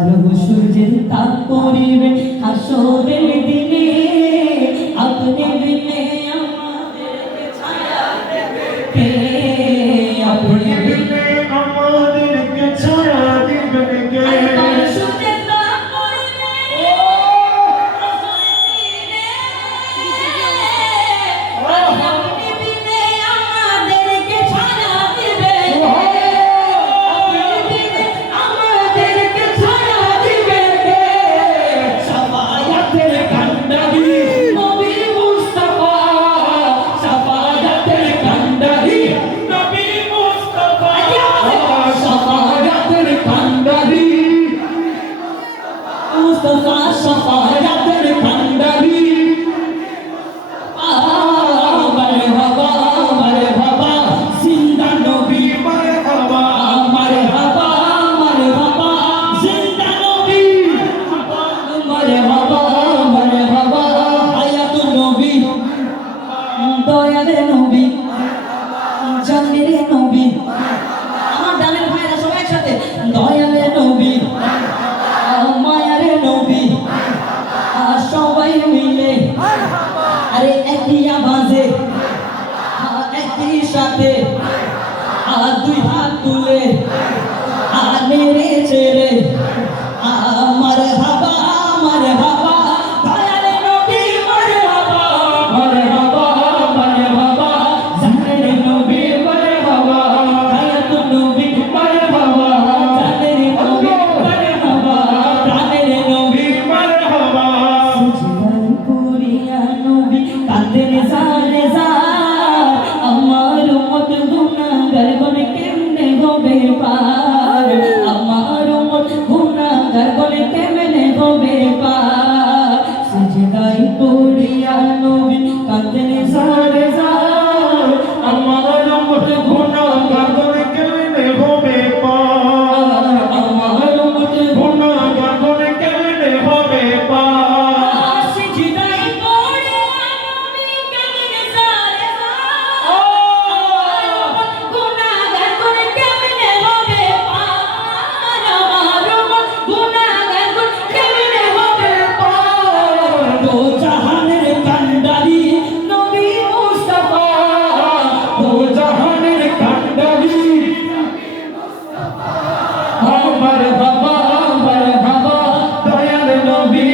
আরো সূর্যের তাপ পড়িবে হাসরের দিনে, আপনি বিনে আমাদেরকে ছায়া দেবে কে? আপনি বিনে আমাদেরকে ছায়া দেবে কে? আরো সূর্যের তাপ পড়িবে হাসরের দিনে, আপনি বিনে আমাদেরকে ছায়া দেবে কে? মুস্তাফা শাফায়াতের ভান্ডারী, মারহাবা মারহাবা জিন্দা নবী, মারহাবা মারহাবা মারহাবা জিন্দা নবী, মারহাবা মারহাবা হায়াতুন নবী, দয়ালে নবী, জানের নবী। আমার ডানের ভাইরা সবাই একসাথে দয়ালে নবী, মায়ার নবী, সবাই মিলে আরে একই আওয়াজে একই সাথে দুই হাত তুলে নেড়ে ছেড়ে মারহাবা মারহাবা দয়ালে নবী, মারহাবা মারহাবা মারহাবা জানের নবী, মারহাবা হায়াতুন নবী, মারহাবা জানের নবী, মারহাবা প্রাণের নবী, মারহাবা সুজদার পুরিয়া নবী কাঁদেন জারে জার, আমার মত গুনাহগার বলে কেমনে হবে পার, আমার মত গুনাহগার বলে কেমনে হবে পার। সুজদার পুরিয়া নবী কাঁদেন জারে জার, আমার মত গুনাহগার বলে কেমনে হবে পার, আমার মত গুনাহগার বলে কেমনে হবে পার। সিজদায় পড়ে নবী কাঁদেন জারে জার, গুনাহগার বলে কেমনে হবে পার, আমার মত গুনাহগার বলে কেমনে হবে পার। দো জাহানের কান্ডারি নবী মুস্তাফা, দো জাহানের কান্ডারি মারহাবা মারহাবা দয়াল নবী,